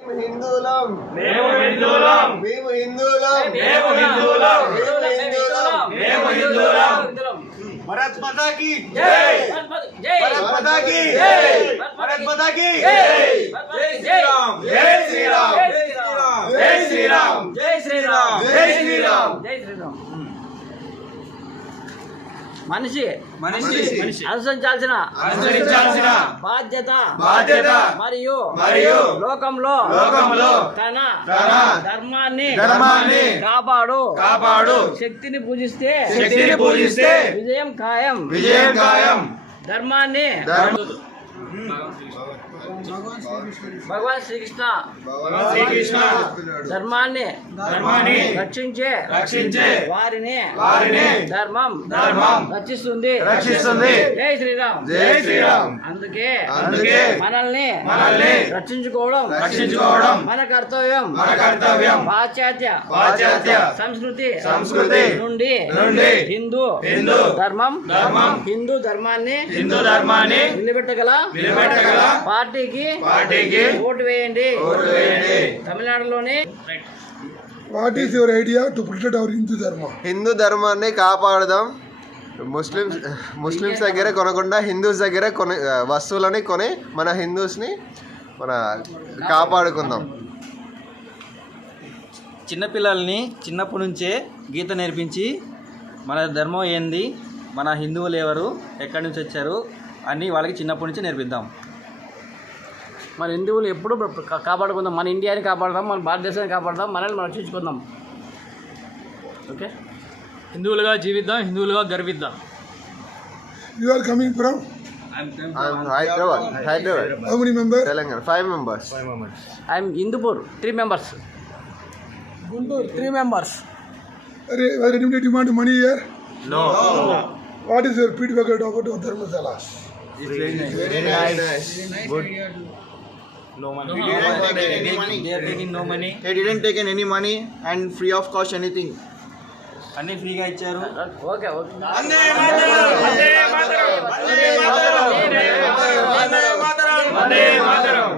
హిందూలం మేము హిందూలం మేము హిందూలం మేము హిందూలం మేము హిందూలం భారత్ మాతా కీ జై భారత్ మాతా కీ జై భారత్ మాతా కీ జై శ్రీరామ్ జై శ్రీరామ్ జై శ్రీరామ్ జై శ్రీరామ్ జై శ్రీరామ్ జై శ్రీరామ్. మనిషి అనుసరించాల్సిన బాధ్యత మరియు లోకంలో తన ధర్మాన్ని కాపాడు శక్తిని పూజిస్తే విజయం ఖాయం ధర్మాన్ని భగవాన్ శ్రీకృష్ణ ధర్మాన్ని రక్షించే వారిని ధర్మం రక్షిస్తుంది జై శ్రీరామ్. అందుకే మనల్ని రక్షించుకోవడం మన కర్తవ్యం పాశ్చాత్య సంస్కృతి నుండి హిందూ ధర్మం హిందూ ధర్మాన్ని నిలబెట్టగల పార్టీకి ఓటు వేయండి. తమిళనాడులోని what is your idea to protect our Hindu ధర్మాన్ని కాపాడదాం. ముస్లిమ్స్ దగ్గర కొనకుండా హిందూస్ దగ్గర వస్తువులని కొని మన హిందూస్ని కాపాడుకుందాం. చిన్నపిల్లల్ని చిన్నప్పటి నుంచే గీత నేర్పించి మన ధర్మం ఏంది, మన హిందువులు ఎవరు, ఎక్కడి నుంచి వచ్చారు అని వాళ్ళకి చిన్నప్పటి నుంచి నేర్పిద్దాం. మన హిందువులు ఎప్పుడు కాపాడుకుందాం. మన ఇండియాని కాపాడదాం, మన భారతదేశాన్ని కాపాడదాం, మనల్ని మనం రక్షించుకుందాం. ఓకే, హిందువులుగా జీవిద్దాం, హిందువులుగా గర్విద్దాం. You are coming from Hyderabad. How many members? Telangana 5 members. I'm Hindupur 3 members. Guntur 3 members. Are you demand money here? No. What is your feedback about Dharmasala? It's very nice. Good. No money. They are taking no money. They didn't take any money and free of cost anything. అన్ని ఫ్రీగా ఇచ్చారు. Okay Vande Mataram Vande Mataram Vande Mataram Vande Mataram Vande Mataram